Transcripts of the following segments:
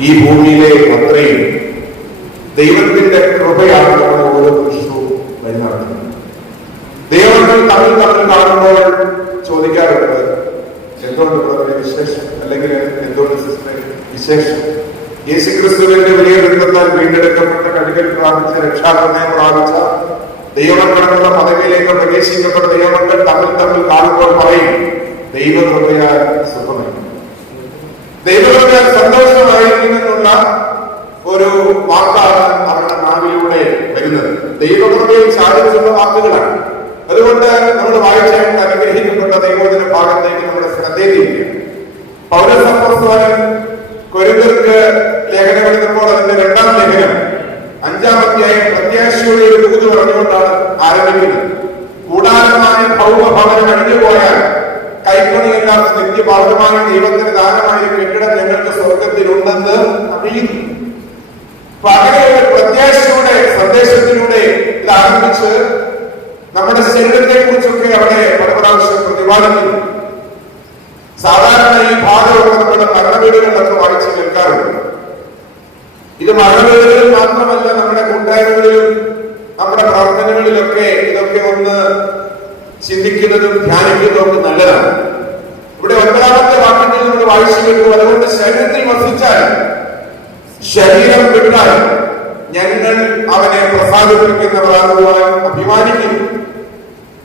ഈ ഭൂമിയിലെ അത്രയും ദൈവത്തിന്റെ കൃപയാണ് നമ്മൾ ഓരോ നിമിഷവും വഴിനടത്തുന്നത് ദൈവങ്ങൾ തമ്മിൽ തമ്മിൽ കാണുമ്പോൾ ചോദിക്കാറുണ്ട് എന്തുകൊണ്ട് ബ്രദറെ വിശേഷം? അല്ലെങ്കിൽ എന്തുകൊണ്ട് സിസ്റ്ററെ വിശേഷം? യേശു ക്രിസ്തുവിന്റെ വലിയ രംഗത്താൽ വീണ്ടെടുക്കപ്പെട്ട കഴുകൽ പ്രാപിച്ച രക്ഷാകർമ്മയെ പ്രാപിച്ച ദൈവമക്കളെന്നുള്ള പദവിയിലേക്ക് പ്രവേശിക്കപ്പെട്ട ദൈവമക്കൾ തമ്മിൽ തമ്മിൽ കാണുമ്പോൾ പറയും ദൈവകൃപയാൽ സുഖമായി. ദൈവകൃപയാൽ ദൈവകൃപയിൽ ചാടുന്ന വാക്കുകളാണ്. അതുകൊണ്ട് നമ്മൾ വായിച്ചായിട്ട് അനുഗ്രഹിക്കപ്പെട്ട ദൈവോചന ഭാഗത്തേക്ക് നമ്മുടെ ശ്രദ്ധയിലിരിക്കുക പൗരസംസ്കാരം കൊരിന്തർക്ക് ലേഖനം എടുത്തപ്പോൾ അതിന്റെ രണ്ടാം ലേഖനം അഞ്ചാമധ്യായം പ്രത്യാശയുടെ ഒരു പുതു പറഞ്ഞുകൊണ്ടാണ് ആരംഭിക്കുന്നത്. കൂടാരമായ ഭൗമഭവനം കഴിഞ്ഞുപോയാൽ കൈപ്പണിയില്ലാത്ത നിത്യഭാഗമായ ദൈവത്തിന് ദാനമായ കെട്ടിടം ഞങ്ങൾക്ക് സ്വർഗത്തിലുണ്ടെന്ന് അറിയുന്നു. പ്രത്യാശയുടെ സന്ദേശത്തിലൂടെ ഇത് ആരംഭിച്ച് നമ്മുടെ ശരീരത്തെ കുറിച്ചൊക്കെ അവിടെ പല പ്രാവശ്യം പ്രതിപാദിക്കുന്നു സാധാരണ ഈ ഭാഗമൊക്കെ നമ്മുടെ മരണവീടുകളിലൊക്കെ വായിച്ച് കേൾക്കാറുണ്ട്. ഇത് മരണവീടുകളിൽ മാത്രമല്ല നമ്മുടെ കൂട്ടായ്മകളിലും നമ്മുടെ പ്രവർത്തനങ്ങളിലൊക്കെ ഇതൊക്കെ ഒന്ന് ചിന്തിക്കുന്നതും ധ്യാനിക്കുന്നതും ഒക്കെ നല്ലതാണ്. ഇവിടെ ഒൻപതാമത്തെ വാക്യത്തിൽ നമ്മൾ വായിച്ചു കേട്ടു. അതുകൊണ്ട് ശരീരത്തിൽ വസിച്ചാൽ ശരീരം വിട്ടാൽ ഞങ്ങൾ അവനെ പ്രസാദിപ്പിക്കുന്നവരാകുവാൻ അഭിമാനിക്കുന്നു.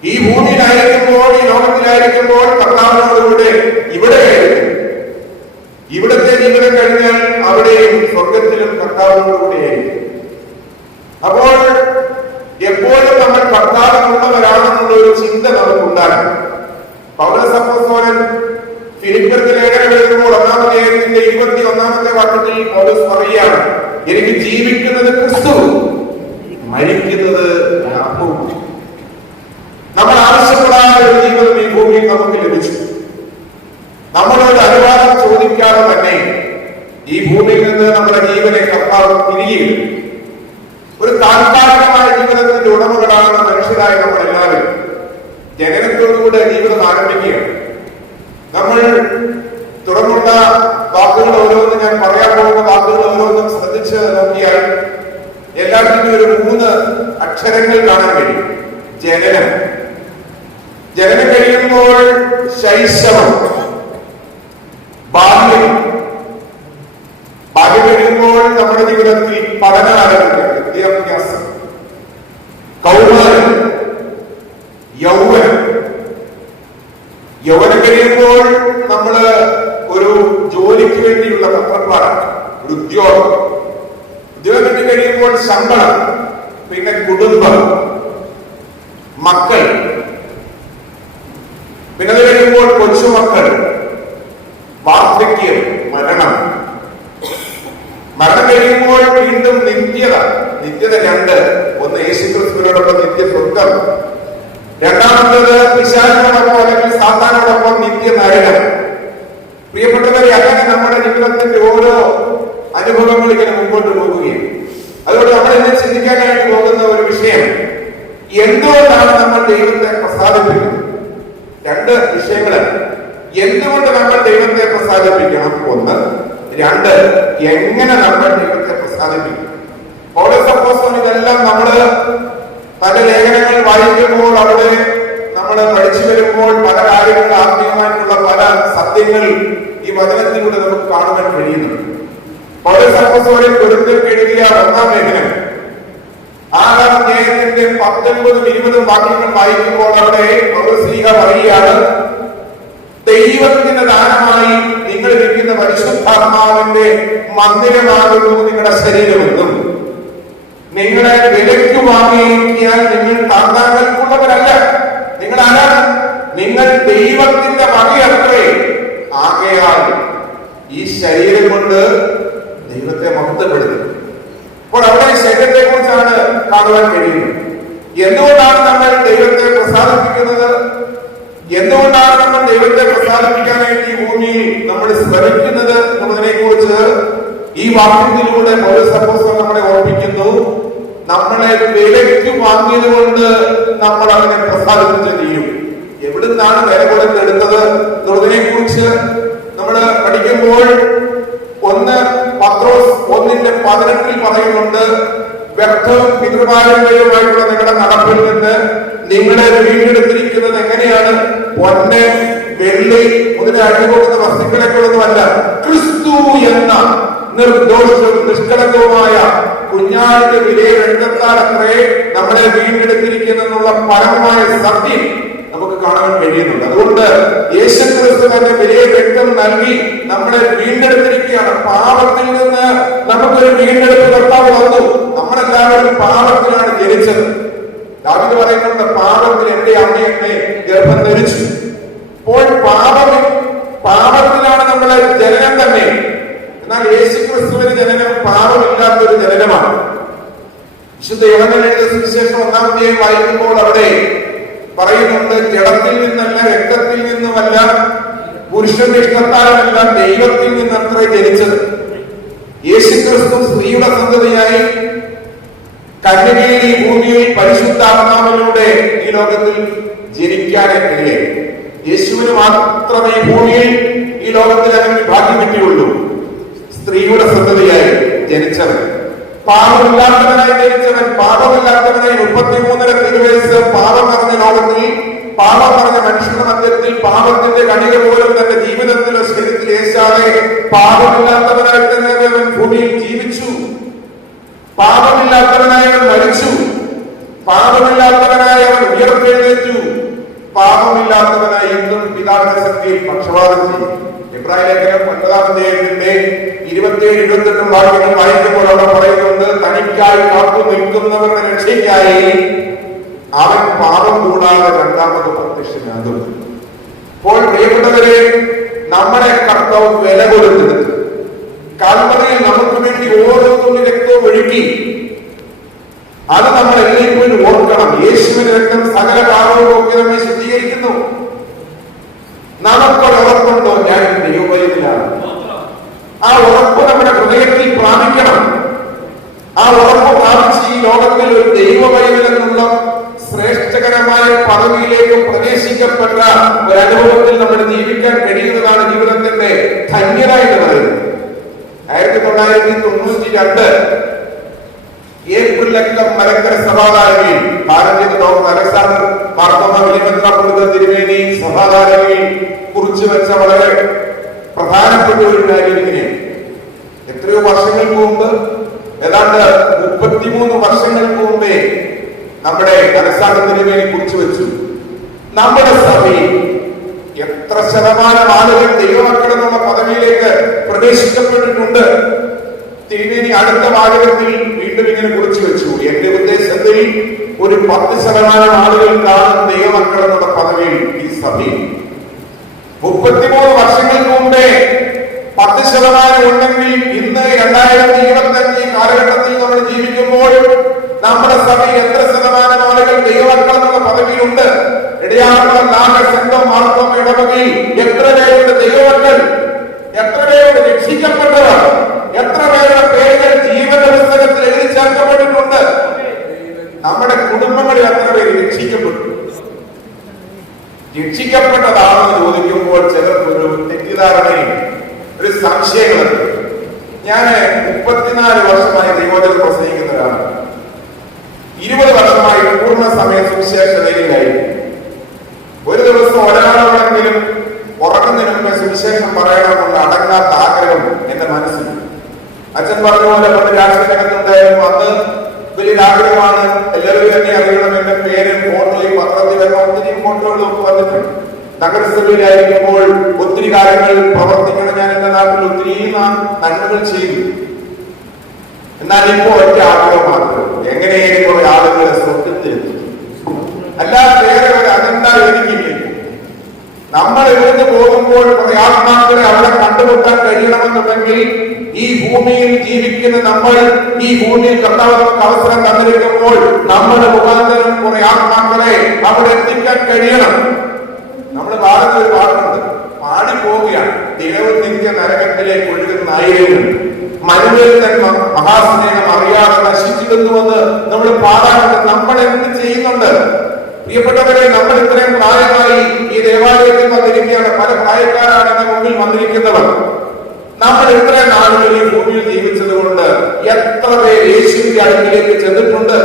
ഈ ഭൂമിയിലായിരിക്കുമ്പോൾ ഈ ലോകത്തിലായിരിക്കുമ്പോൾ കർത്താവിനോടുകൂടെ ഇവിടെ ഇവിടത്തെ ജീവിതം കഴിഞ്ഞാൽ അവിടെയും സ്വർഗത്തിലും കർത്താവിനോടുകൂടെയായിരിക്കും അപ്പോൾ എപ്പോഴും നമ്മൾ കർത്താവിനുള്ളവരാണെന്നുള്ള ഒരു ചിന്ത നമുക്കുണ്ടാകും. പൗരസപ്പോസോലൻ ഫിലിപ്പർക്ക് ലേഖനം എഴുതുമ്പോൾ ഒന്നാമത്തെ ഇരുപത്തി ഒന്നാമത്തെ വാക്യത്തിൽ പൗരസ് പറയുകയാണ് എനിക്ക് ജീവിക്കുന്നത് ക്രിസ്തു മരിക്കുന്നത് നമ്മൾ ആവശ്യപ്പെടാത്ത ഒരു ജീവിതം ഈ ഭൂമിയിൽ നമുക്ക് ലഭിച്ചു. നമ്മളോട് അനുവാദം ചോദിക്കാതെ തന്നെ ഈ ഭൂമിയിൽ നിന്ന് നമ്മുടെ ജീവനെ കർത്താവ് തിരികെ ഒരു താൽക്കാലികമായ ജീവിതത്തിന്റെ ഉടമകളാണ് മനുഷ്യരായ നമ്മൾ എല്ലാവരും ജനനത്തോടുകൂടെ ജീവിതം ആരംഭിക്കുകയാണ്. നമ്മൾ തുറന്നുള്ള വാക്കുകൾ ഓരോന്ന് ഞാൻ പറയാൻ പോകുന്ന വാക്കുകൾ ഓരോന്നും ശ്രദ്ധിച്ച് നോക്കിയാൽ എല്ലാത്തിനും ഒരു മൂന്ന് അക്ഷരങ്ങൾ കാണാൻ കഴിയും. ജനനം. ജനനം കഴിയുമ്പോൾ ശൈശവം. ബാല്യം. ബാല്യം കഴിയുമ്പോൾ നമ്മുടെ ജീവിതത്തിൽ പഠനം ആരംഭിക്കും വിദ്യാഭ്യാസം. കൗമാരം. യൗവനം. യൗവനം കഴിയുമ്പോൾ നമ്മൾ ഒരു ജോലിക്ക് വേണ്ടിയുള്ള തത്രപ്പാടാണ് ഒരു ഉദ്യോഗം. ഉദ്യോഗം കിട്ടി കഴിയുമ്പോൾ ശമ്പളം. പിന്നെ കുടുംബം മക്കൾ. പിന്നെ അത് കഴിയുമ്പോൾ കൊച്ചുമക്കൾ വാർദ്ധക്യം മരണം. മരണം കഴിയുമ്പോൾ വീണ്ടും നിത്യത. നിത്യത രണ്ട്. ഒന്ന് യേശുക്രിസ്തുവിനോടൊപ്പം നിത്യ സ്വർഗം. രണ്ടാമത്തേത് പിശാചിനോടൊപ്പം അല്ലെങ്കിൽ സാത്താനോടൊപ്പം നിത്യ നരകം. പ്രിയപ്പെട്ടവരെ അങ്ങനെ നമ്മുടെ ജീവിതത്തിന്റെ ഓരോ അനുഭവങ്ങൾ ഇങ്ങനെ മുമ്പോട്ട് പോകുകയും അതുകൊണ്ട് നമ്മൾ ഇന്ന് ചിന്തിക്കാനായിട്ട് പോകുന്ന ഒരു വിഷയം എന്തുകൊണ്ടാണ് നമ്മൾ ദൈവത്തെ പ്രസാദിപ്പിക്കുന്നത്? രണ്ട് വിഷയങ്ങൾ എന്തുകൊണ്ട് നമ്മൾ ദൈവത്തെ പ്രസാദിപ്പിക്കണം? ഒന്ന് രണ്ട് എങ്ങനെ നമ്മൾ ദൈവത്തെ പ്രസാദിപ്പിക്കും? പൗലോസ് അപ്പോസ്തലൻ ഇതെല്ലാം നമ്മൾ പല ലേഖനങ്ങൾ വായിക്കുമ്പോൾ അവിടെ നമ്മൾ പഠിച്ചു വരുമ്പോൾ പല കാര്യങ്ങൾ ആത്മീയമായിട്ടുള്ള പല സത്യങ്ങൾ ഈ വചനത്തിലൂടെ നമുക്ക് കാണുവാൻ കഴിയുന്നുണ്ട്. കുരുത്തിൽ എഴുതിയ ഒന്നാം ലേഖനം ആറാം അധ്യായത്തിന്റെ പത്തൊൻപതും ഇരുപതും വാക്യങ്ങൾ വായിക്കുമ്പോൾ അവിടെ പൗരസ്ലീഹ പറയുകയാണ് ദൈവത്തിന്റെ ദാനമായി നിങ്ങൾ ലഭിക്കുന്ന പരിശുദ്ധാത്മാവിന്റെ മന്ദിരമാകുന്നു നിങ്ങളുടെ ശരീരമെന്നും. നിങ്ങളെ വിലയ്ക്ക് വാങ്ങിയിരിക്കാൻ നിങ്ങൾ താന്താങ്ങൾക്കുള്ളവരല്ല നിങ്ങൾ ആരാണ് നിങ്ങൾ ദൈവത്തിന്റെ വകയത്രേ. ആകയാൽ ഈ ശരീരം കൊണ്ട് ദൈവത്തെ മഹത്വപ്പെടുത്തുന്നത് അപ്പോൾ അവിടെ ശരീരത്തെ കുറിച്ചാണ് കാണുവാൻ കഴിയുന്നത് എന്തുകൊണ്ടാണ് നമ്മൾ ദൈവത്തെ പ്രസാദിപ്പിക്കുന്നത് എന്തുകൊണ്ടാണ് നമ്മൾ ദൈവത്തെ പ്രസാദിപ്പിക്കാനായിട്ട് ഈ ഭൂമിയിൽ നമ്മൾ ശ്രമിക്കുന്നത് എന്നതിനെ കുറിച്ച് ഈ വാക്യത്തിലൂടെ പൗരസപ്പോസം നമ്മളെ ഓർപ്പിക്കുന്നു. നമ്മളെ വിലയ്ക്ക് വാങ്ങിയത് കൊണ്ട് നമ്മൾ അങ്ങനെ പ്രസാദിപ്പിച്ച് ചെയ്യും. എവിടുന്നാണ് വില കൊടുത്ത് എടുത്തത് എന്നുള്ളതിനെ കുറിച്ച് നമ്മൾ പഠിക്കുമ്പോൾ ഒന്ന് പത്രോസ് ഒന്നിന്റെ പതിനെട്ടിൽ പറയുന്നുണ്ട് വ്യക്തവും പിതൃപാരമ്പര്യവുമായിട്ടുള്ള നിങ്ങളുടെ നടപ്പിൽ നിന്ന് നിങ്ങളെ വീണ്ടെടുത്തിരിക്കുന്നത് എങ്ങനെയാണ്? പൊന്ന് വെള്ളി മുതലേ അടികൊടുന്ന വസ്തുക്കളെക്കുള്ളതുമല്ല ക്രിസ്തു എന്ന നിർദോഷവും നിഷ്കളങ്കവുമായ കുഞ്ഞാടിന്റെ വിലയെ രക്തത്താൽ അത്രേ നമ്മളെ വീണ്ടെടുത്തിരിക്കുന്നുള്ള പരമമായ സത്യം നമുക്ക് കാണാൻ കഴിയുന്നുണ്ട്. അതുകൊണ്ട് യേശുക്രിസ്തു തന്റെ വിലയെ വ്യക്തം നൽകി നമ്മളെ വീണ്ടെടുത്തിരിക്കുകയാണ്. പാപത്തിൽ നിന്ന് നമുക്കൊരു വീണ്ടെടുപ്പ് കർത്താവ് വന്നു. നമ്മളെല്ലാവരും പാപത്തിലാണ് ജനിച്ചത്. ദാവിദ് പറയുന്നുണ്ട് പാപത്തിൽ എന്റെ അമ്മയെന്നെ ഗർഭം ധരിച്ചു. അപ്പോൾ പാപം പാപത്തിലാണ് നമ്മളെ ജനനം തന്നെ. എന്നാൽ യേശു ക്രിസ്തുവിന് ജനനം പാപമില്ലാത്ത ഒരു ജനനമാണ്. വിശുദ്ധ യോഹന്നാൻ സുവിശേഷം ഒന്നാമത്തെയും വായിക്കുമ്പോൾ അവിടെ പറയുന്നുണ്ട് ജഡത്തിൽ നിന്നല്ല രക്തത്തിൽ നിന്നുമല്ല പുരുഷന്റെ ഇഷ്ടത്താലുമല്ല ദൈവത്തിൽ നിന്നത്ര ജനിച്ചത്. യേശു ക്രിസ്തു സ്ത്രീയുടെ സന്തതിയായി കന്യകയിൽ ഈ ഭൂമിയിൽ പരിശുദ്ധാത്മാവിലൂടെ ഈ ലോകത്തിൽ ജനിക്കാനെ കഴിയും യേശുവിന് മാത്രമേ ഭൂമിയിൽ ഈ ലോകത്തിൽ അങ്ങനെ ഭാഗ്യം കിട്ടിയുള്ളൂ. സ്ത്രീയുടെ സന്തതിയായി ജനിച്ചവൻ പാപമില്ലാത്തവനായി ജനിച്ചവൻ പാപമില്ലാത്തവനായി മുപ്പത്തിമൂന്നര തിരുവയസ് പാപം നിറഞ്ഞ ലോകത്തിൽ പാപം നിറഞ്ഞ മനുഷ്യന്റെ മധ്യത്തിൽ പാപത്തിന്റെ കണിക പോലും തന്റെ ജീവിതത്തിലോ ശരീരത്തിൽ ഏശാതെ പാപമില്ലാത്തവനായി തന്നെ അവൻ ഭൂമിയിൽ ജീവിച്ചു. പാപമില്ലാത്തവനായി അവൻ മരിച്ചു. പാപമില്ലാത്തവനായി അവൻ ഉയർത്തെഴുന്നേറ്റു പാപമില്ലാത്തവനായി എന്നും പിതാവിന്റെ ശക്തിയിൽ പക്ഷപാതം ചെയ്യും. പാപം കൂടാതെ നമ്മുടെ കർത്താവ് വില കൊടുത്തെടുത്ത് കാൽമറയിൽ നമുക്ക് വേണ്ടി ഓരോ തുള്ളി രക്തവും ഒഴുക്കി. അത് നമ്മൾ എല്ലായ്പ്പോഴും ഓർക്കണം. യേശുവിന്റെ രക്തം സകല പാപവും ഒക്കെ നമ്മെ ശുദ്ധീകരിക്കുന്നു നമുക്കൊരു ഉറപ്പുണ്ടോ ഞാൻ ദൈവവൈദ്യനാണ് ആ ഉറപ്പ് നമ്മുടെ ഹൃദയത്തിൽ പ്രാപിക്കണം ആ ഉറപ്പ് പ്രാപിച്ച് ഈ ലോകത്തിൽ ഒരു ദൈവവൈദ്യനെന്നുള്ള ശ്രേഷ്ഠകരമായ പദവിയിലേക്ക് പ്രവേശിക്കപ്പെട്ട ഒരു അനുഭവത്തിൽ നമ്മൾ ജീവിക്കാൻ കഴിയുന്നതാണ് ജീവിതത്തിന്റെ ധന്യത എന്ന് പറയുന്നത്. ആയിരത്തി തൊള്ളായിരത്തി തൊണ്ണൂറ്റി രണ്ട് ഏപ്രിൽ ലക്കം സഭാധാരകയിൽ ഭാരതീയ ഡോക്ടർ അലക്സാണ്ടർ മാർത്തോമ തിരുമേനി സഭാധാരകയിൽ കുറിച്ചു വെച്ച വളരെ പ്രധാനപ്പെട്ട ഒരു കാര്യം ഇങ്ങനെയാണ് എത്രയോ വർഷങ്ങൾക്ക് മുമ്പ് ഏതാണ്ട് മുപ്പത്തിമൂന്ന് വർഷങ്ങൾക്ക് മുമ്പേ നമ്മുടെ അലക്സാണ്ടർ തിരുമേനി കുറിച്ചു വെച്ചു. നമ്മുടെ സഭയിൽ എത്ര ശതമാനം ആളുകൾ ദൈവമക്കളെന്നുള്ള പദവിയിലേക്ക് പ്രവേശിക്കപ്പെട്ടിട്ടുണ്ട്. തിരുമേനി അടുത്ത വാചകത്തിൽ വീണ്ടും ഇങ്ങനെ കുറിച്ചു വെച്ചു. എന്റെ ഉദ്ദേശത്തിൽ ഒരു പത്ത് ശതമാനം ആളുകൾക്കാണ് ദൈവമക്കൾ എന്നുള്ള പദവിയിൽ ഈ സഭയിൽ മുപ്പത്തിമൂന്ന് വർഷങ്ങൾക്ക് മുമ്പേ പത്ത് ശതമാനം ഉണ്ടെങ്കിൽ ഇന്ന് രണ്ടായിരത്തി ഇരുപത്തി അഞ്ച് കാലഘട്ടത്തിൽ നമ്മൾ ജീവിക്കുമ്പോൾ നമ്മുടെ സഭയിൽ എത്ര ശതമാനം ആളുകൾ ദൈവമക്കൾ എന്നുള്ള പദവിയിലുണ്ട് സംഘം മാർത്തം ഇടവകയിൽ എത്ര പേരുടെ ദൈവമക്കൾ എത്ര പേരുടെ രക്ഷിക്കപ്പെട്ടവർ? എത്ര പേരുടെ പേരുകൾ പുസ്തകത്തിൽ എഴുതി ചേർക്കപ്പെട്ടിട്ടുണ്ട്? നമ്മുടെ കുടുംബങ്ങളിൽ എത്ര പേര് രക്ഷിക്കപ്പെട്ടു? രക്ഷിക്കപ്പെട്ടതാണെന്ന് ചോദിക്കുമ്പോൾ ചിലർക്ക് ഒരു തെറ്റിദ്ധാരണയും ഒരു സംശയങ്ങളുണ്ട്. ഞാൻ മുപ്പത്തിനാല് വർഷമായി ദൈവത്തിൽ പ്രസംഗിക്കുന്ന ഒരാളാണ് ഇരുപത് വർഷമായി പൂർണ സമയ സുവിശേഷ വേദിയിലായിരുന്നു ഒരു ദിവസം ഒരാളോടെങ്കിലും ഉറങ്ങുന്നതിന് മുമ്പ് സുവിശേഷം പറയണമെന്നുള്ള അടങ്ങാത്ത ആഗ്രഹം എന്റെ മനസ്സിൽ. അച്ഛൻ പറഞ്ഞ പോലെ പണ്ട് രാഷ്ട്രീയ അന്ന് വലിയൊരു ആഗ്രഹമാണ് എല്ലാവരും എന്നെ അറിയണം എന്റെ പേരും ഫോട്ടോയും പത്രത്തിൽ ഒത്തിരി ഫോട്ടോകളും ഒക്കെ വന്നിട്ടുണ്ട്. നഗരസഭയിലായിരിക്കുമ്പോൾ ഒത്തിരി കാര്യങ്ങൾ പ്രവർത്തിക്കണം ഞാൻ എന്റെ നാട്ടിൽ ഒത്തിരി നന്മകൾ ചെയ്തു. എന്നാൽ ഇപ്പോ ഒറ്റ ആഗ്രഹം മാത്രം എങ്ങനെയും കുറെ ആളുകളെ സ്വർഗത്തിലെത്തി അല്ലാതെ വേറെ ഒരു അജണ്ട എനിക്കില്ല? നമ്മൾ ഇവിടുന്ന് പോകുമ്പോൾ കുറെ ആത്മാക്കളെ അവിടെ കണ്ടുമുട്ടാൻ കഴിയണമെന്നുണ്ടെങ്കിൽ ഈ ഭൂമിയിൽ ജീവിക്കുന്ന നമ്മൾ ഈ ഭൂമിയിൽ കർത്താവ് അവസരം തന്നിരിക്കുമ്പോൾ നമ്മുടെ മുഖാന്തരം കുറെ ആത്മാക്കളെ അവിടെ എത്തിക്കാൻ കഴിയണം. നമ്മൾ പാടുന്ന ഒരു പാട്ടുണ്ട് പാടി പോവുകയാണ് ദൈവം നിത്യ നരകത്തിലേക്ക് ഒഴുകുന്ന ആയിരങ്ങൾ മനുവിൽ തന്നെ മഹാസ്നേഹം അറിയാതെ നശിച്ചിരുന്നുവെന്ന് നമ്മൾ പാടാറുണ്ട് നമ്മൾ എന്ത് ചെയ്യുന്നുണ്ട്. പ്രിയപ്പെട്ടവരെ നമ്മൾ ഇത്രയും പ്രായമായി ഈ ദേവാലയത്തിൽ വന്നിരിക്കുകയാണ്. പല പ്രായക്കാരാണ് എന്റെ മുമ്പിൽ വന്നിരിക്കുന്നവർ. നമ്മൾ ഇത്ര നാളുകൾ ഈ ഭൂമിയിൽ ജീവിച്ചത് കൊണ്ട് എത്ര പേർ യേശുവിന്റെ അടുക്കിലേക്ക് ചെന്നിട്ടുണ്ട്?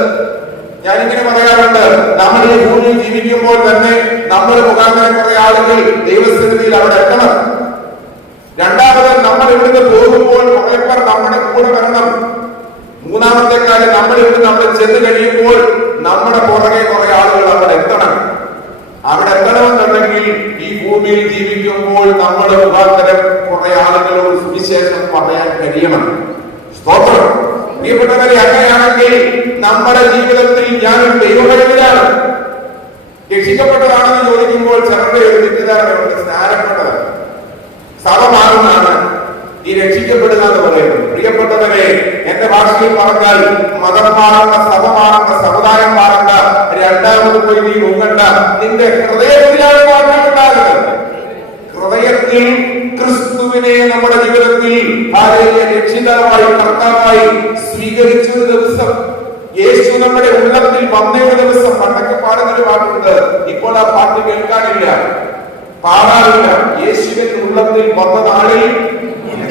ഞാനിങ്ങനെ പറയാറുണ്ട് നമ്മൾ ഈ ഭൂമിയിൽ ജീവിക്കുമ്പോൾ തന്നെ നമ്മൾ മുഖാന്തരം കുറെ ആളുകൾ ദൈവസ്ഥിതിയിൽ അവിടെ എത്തണം. രണ്ടാമത് നമ്മൾ ഇവിടുന്ന് പോകുമ്പോൾ കുറേപ്പർ പേർ നമ്മുടെ കൂടെ വരണം. മൂന്നാമത്തെ കാര്യം നമ്മൾ ഇവിടുന്ന് അവിടെ ചെന്ന് കഴിയുമ്പോൾ നമ്മുടെ പുറകെ കുറെ ആളുകൾ അവിടെ എത്തണം. അവിടെ എത്തണമെന്നുണ്ടെങ്കിൽ ഈ ഭൂമിയിൽ ജീവിക്കുമ്പോൾ നമ്മുടെ മുഖാന്തരം കുറെ ആളുകളോട് സുവിശേഷം പറയാൻ കഴിയണം. സ്തോത്രം പ്രിയപ്പെട്ടവരെ അങ്ങനെയാണെങ്കിൽ നമ്മുടെ ജീവിതത്തിൽ ഞാൻ ദൈവകരവിലാണ് രക്ഷിക്കപ്പെട്ടതാണെന്ന് ചോദിക്കുമ്പോൾ ചിലരുടെ ഒരു സ്നാനപ്പെട്ടതാണ് സഭ മാറുന്നതാണ് ഈ രക്ഷിക്കപ്പെടുക എന്ന് പറയുന്നത് പ്രിയപ്പെട്ടവരെ എന്റെ ഭാഷയിൽ പറഞ്ഞാൽ മതം മാറണ്ട സഭ മാറണ്ട സമുദായം മാറണ്ട രണ്ടാമത് പോയി നീ മുങ്ങണ്ട. നിന്റെ ഹൃദയത്തിലാണ് മാറ്റം ഹൃദയത്തിൽ ക്രിസ്തുവിനെ നമ്മുടെ ജീവിതത്തിൽ ഭാര്യയെ രക്ഷിതാവായി കർത്താവായി സ്വീകരിച്ച ദിവസം യേശു നമ്മുടെ ഉള്ളത്തിൽ വന്ന ഒരു ദിവസം പണ്ടൊക്കെ പാടുന്നൊരു പാട്ടുണ്ട്. ഇപ്പോൾ ആ പാട്ട് കേൾക്കാനില്ല. പാടാറില്ല യേശുവിന്റെ ഉള്ളത്തിൽ വന്ന നാളിൽ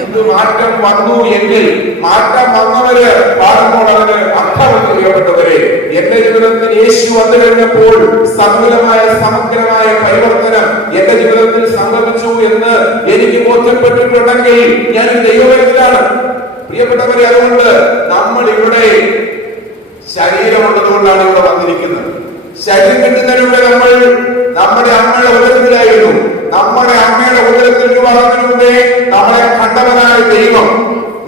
എന്ത് മാറ്റം വന്നു എങ്കിൽ മാറ്റം വന്നവര് പാടുമ്പോൾ അതിന് അർത്ഥമുണ്ട് പ്രിയപ്പെട്ടവരെ എന്റെ ജീവിതത്തിൽ യേശു വന്നു കഴിഞ്ഞപ്പോൾ സമൂലമായ സമഗ്രമായ പരിവർത്തനം എന്റെ ജീവിതത്തിൽ സംഭവിച്ചു എന്ന് എനിക്ക് ബോധ്യപ്പെട്ടിട്ടുണ്ടെങ്കിൽ ഞാൻ ദൈവത്തിലാണ് പ്രിയപ്പെട്ടവരെ അതുകൊണ്ട് നമ്മൾ ഇവിടെ ശരീരമുള്ളതുകൊണ്ടാണ് ഇവിടെ വന്നിരിക്കുന്നത് ശരീരം കിട്ടുന്നതിന് മുമ്പേ നമ്മൾ നമ്മുടെ അമ്മയുടെ ഉദരത്തിലായിരുന്നു നമ്മുടെ അമ്മയുടെ ഉദരത്തിൽ വളർന്നതിന് മുമ്പേ നമ്മളെ കണ്ടവനായ ദൈവം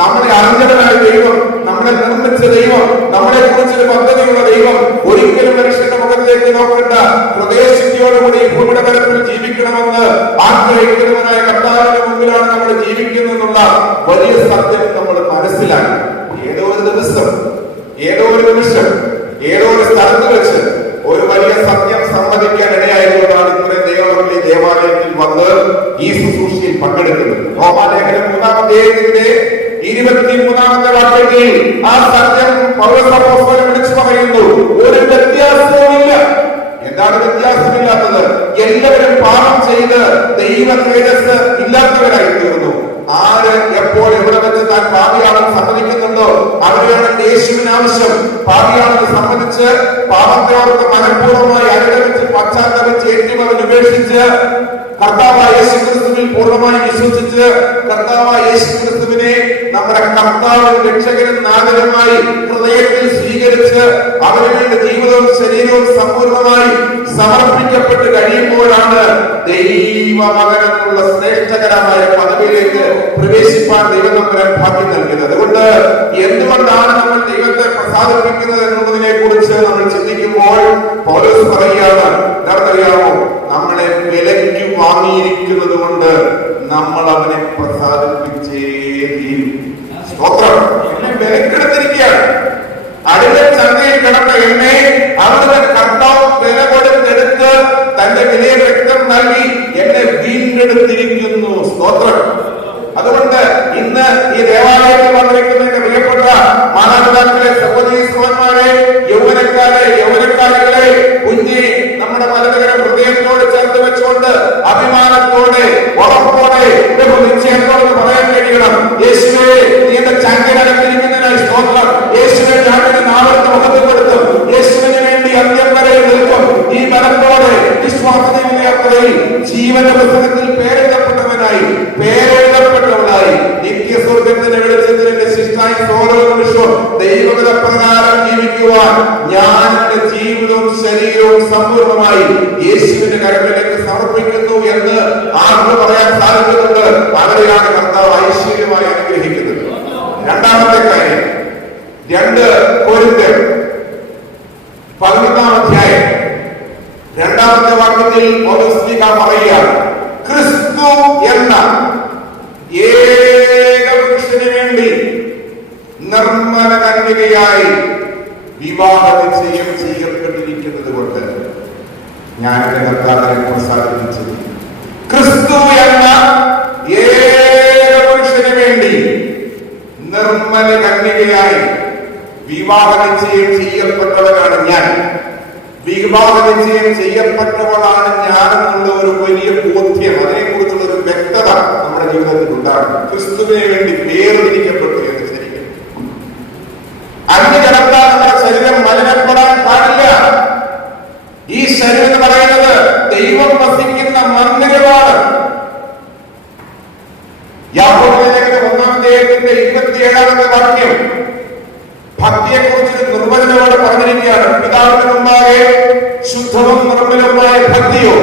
നമ്മളെ അറിഞ്ഞവനായ ദൈവം നമ്മളെ നിർമ്മിച്ച ദൈവം നമ്മളെ കുറിച്ചൊരു പദ്ധതിയുള്ള ദൈവം ഒരിക്കലും മനുഷ്യന്റെ മുഖത്തേക്ക് നോക്കേണ്ട ഹൃദയശുദ്ധിയോടുകൂടി ഈ ഭൂമിയുടെ തലത്തിൽ ജീവിക്കണമെന്ന് ആഗ്രഹിക്കുന്നവനായ കർത്താവിന്റെ മുമ്പിലാണ് നമ്മൾ ജീവിക്കുന്നതെന്നുള്ള വലിയ സത്യം നമ്മൾ മനസ്സിലാക്കി ഏതോ ഒരു ദിവസം ഒരു ഏതോ ഒരു സ്ഥലത്ത് വെച്ച് ഒരു വലിയ സത്യം സമ്മതിക്കാൻ ഇടയായതുകൊണ്ടാണ് ഇത്രയും ദൈവങ്ങളുടെ ദേവാലയത്തിൽ വന്ന് ഈ ശുശ്രൂഷയിൽ പങ്കെടുക്കുന്നത്. റോമാലേഖനം മൂന്നാം അധ്യായത്തിന്റെ ഇരുപത്തി മൂന്നാമത്തെ വാക്യത്തിൽ ആ സത്യം പൗരസഭോസ്വരം വിളിച്ചു പറയുന്നു. ഒരു വ്യത്യാസവുമില്ല. എന്താണ് വ്യത്യാസമില്ലാത്തത്? എല്ലാവരും പാപം ചെയ്ത് ദൈവ തേജസ് ഇല്ലാത്തവരായി തീർന്നു ആര് എപ്പോൾ എവിടെ വെച്ച് താൻ പാപിയാണെന്ന് സമ്മതിക്കുന്നുണ്ടോ? അവരെയാണ് യേശുവിന് ആവശ്യം. പാപിയാണെന്ന് സംബന്ധിച്ച് പാപത്തോർക്ക് മനഃപൂർവമായി അനുഗമിച്ച് പശ്ചാത്തലം ഏറ്റുമറിഞ്ഞ് ഉപേക്ഷിച്ച് കർത്താവായ യേശുക്രിസ്തുവിൽ പൂർണമായി വിശ്വസിച്ച് കർത്താവായ യേശുക്രിസ്തുവിനെ നമ്മുടെ കർത്താവും രക്ഷകനും നാഗരമായി ഹൃദയത്തിൽ സ്വീകരിച്ച് അവരുടെ ജീവിതവും ശരീരവും സമ്പൂർണമായി സമർപ്പിക്കപ്പെട്ട് കഴിയുമ്പോഴാണ് ദൈവമകനെന്നുള്ള ശ്രേഷ്ഠകരമായ പദവിയിലേക്ക് പ്രവേശിപ്പാൻ ദൈവം തമ്പുരാൻ ഭാഗ്യം നൽകിയത് അതുകൊണ്ട് എന്തുകൊണ്ടാണ് നമ്മൾ ദൈവത്തെ പ്രസാദിപ്പിക്കുന്നത് എന്നുള്ളതിനെ കുറിച്ച് നമ്മൾ ചിന്തിക്കുമ്പോൾ പൗലോസ് പറയുകയാണ് എന്താണെന്നറിയാമോ നമ്മളെ വിലയ്ക്ക് വാങ്ങിയിരിക്കുന്നത് കൊണ്ട് നമ്മൾ അവനെ പ്രസാദിപ്പിച്ചേ തീരും സ്തോത്രം എന്നെ വിലക്കെടുത്തിരിക്കുകയാണ് അടുത്ത ചന്തയിൽ കിടന്ന എന്നെ അവിടുത്തെ കർത്താവ് വില കൊടുത്തെടുത്ത് തന്റെ വിലയ രക്തം നൽകി എന്നെ വീണ്ടെടുത്തിരിക്കുന്നു സ്തോത്രം അതുകൊണ്ട് ഇന്ന് ഈ ദേവാലയത്തിൽ വന്നിരിക്കുന്ന എന്റെ പ്രിയപ്പെട്ട മാതാപിതാക്കളെ സഹോദരി സഹോദരന്മാരെ യൗവനക്കാരെ യൗവനക്കാരികളെ കുഞ്ഞെ നമ്മുടെ പലതരം ഹൃദയത്തോട് ചേർത്ത് വെച്ചുകൊണ്ട് അഭിമാനത്തോടെ ഉറപ്പോടെ നിശ്ചയത്തോടെ പറയാൻ കഴിയണം യേശുവേ നീ എന്റെ ചങ്കരത്തിരിക്കുന്നതിനായി സ്തോത്രം യേശുവെ ഞാൻ എന്റെ നാളത്തെ മുഖത്ത് കൊടുക്കും യേശുവിന് വേണ്ടി അന്ത്യം വരെ നിൽക്കും ഈ ബലത്തോടെ വിശ്വാസത്തിന്റെ യാത്രയിൽ ജീവന്റെ പുസ്തകത്തിൽ പേരെഴുതപ്പെട്ടവനായി പേരെഴുതപ്പെട്ടവളായി. നിത്യ സ്വർഗത്തിന്റെ വെളിച്ചത്തിന്റെ ശിഷ്ടായി ഓരോ നിമിഷവും ദൈവഗത പ്രകാരം ജീവിക്കുവാൻ ഞാൻ എന്റെ ജീവിതവും ശരീരവും സമ്പൂർണമായി യേശുവിന്റെ കരങ്ങളിലേക്ക് സമർപ്പിക്കുന്നു എന്ന് ആർക്ക് പറയാൻ സാധിക്കുന്നുണ്ട്. അവരെയാണ് കർത്താവ് ഐശ്വര്യമായി അനുഗ്രഹിക്കുന്നത്. രണ്ടാമത്തെ കാര്യം രണ്ട് കൊരിന്തർ പതിനൊന്നാം അധ്യായം. രണ്ടാമത്തെ വാക്യത്തിൽ പൗരസ്ലിക പറയുകയാണ്. ക്രിസ്തു എന്ന ഏക പുരുഷന് വേണ്ടി നിർമ്മല കന്യകയായി വിവാഹ നിശ്ചയം ചെയ്യപ്പെട്ടിരിക്കുന്നത് കൊണ്ട് ഞാൻ എന്റെ കർത്താവിനെ പ്രോത്സാഹിപ്പിച്ചത് ക്രിസ്തു എന്ന ഏക പുരുഷന് വേണ്ടി നിർമ്മല കന്യകയായി വിവാഹ നിശ്ചയം ചെയ്യപ്പെട്ടവനാണ് ഞാൻ. നിശ്ചയം ചെയ്യപ്പെട്ടവളാണ് ഞാൻ എന്നുള്ള ഒരു വലിയ ബോധ്യം. അതിനെക്കുറിച്ചുള്ള ഒരു വ്യക്തത നമ്മുടെ ജീവിതത്തിൽ ഉണ്ടാകും ക്രിസ്തുവിനെ വേണ്ടി വേർതിരിക്കപ്പെട്ടു എന്ന് ശരിക്കും അന്യ ജനത്താൽ നമ്മുടെ ശരീരം മലിനപ്പെടാൻ പാടില്ല. ഈ ശരീരം എന്ന് പറയുന്നത് ദൈവം വസിക്കുന്ന മന്ദിരമാണ്. ഒന്നാം ദേഹത്തിന്റെ ഇരുപത്തിയേഴാമത്തെ വാക്യം. ഭക്തിയെ നിർവചനമാണ് പറഞ്ഞിരിക്കുകയാണ്. പിതാവിന് ശുദ്ധവും നിർമ്മലവുമായ ഭക്തിയോ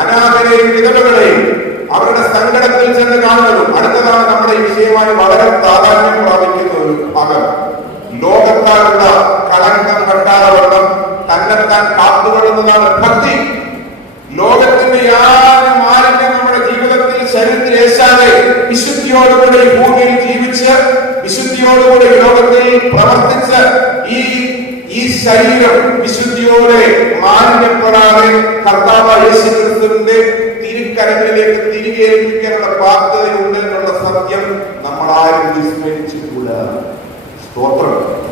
അനാഥരെയും വിധവകളെയും അവരുടെ സങ്കടത്തിൽ ചെന്ന് കാണുന്നതും അടുത്തതാണ് നമ്മുടെ ഈ വിഷയമായി വളരെ പ്രാധാന്യം പ്രാപിക്കുന്ന. ഒരു ഭാഗം ലോകത്താലുള്ള കളങ്കം കണ്ടാതെ തന്നെ താൻ കാത്തുകൊള്ളുന്നതാണ് ഭക്തി. ലോകത്തിന്റെ യാതൊരു മാലിന്യം നമ്മുടെ ജീവിതത്തിൽ ശരീരത്തിൽ ഏശാതെ വിശുദ്ധിയോടുകൂടി ഭൂമിയിൽ ജീവിച്ച് വിശുദ്ധിയോടുകൂടി ലോകത്തിൽ പ്രവർത്തിച്ച് ഈ ഈ ശരീരം വിശുദ്ധിയോടെ മാലിന്യപ്പെടാതെ കർത്താവ് യേശുക്രിസ്തുവിന്റെ തിരുക്കരങ്ങളിലേക്ക് തിരികെ ഏൽപ്പിക്കാനുള്ള ബാധ്യതയുണ്ട് എന്നുള്ള സത്യം നമ്മളാരും വിസ്മരിച്ചിട്ടില്ല. സ്തോത്രം.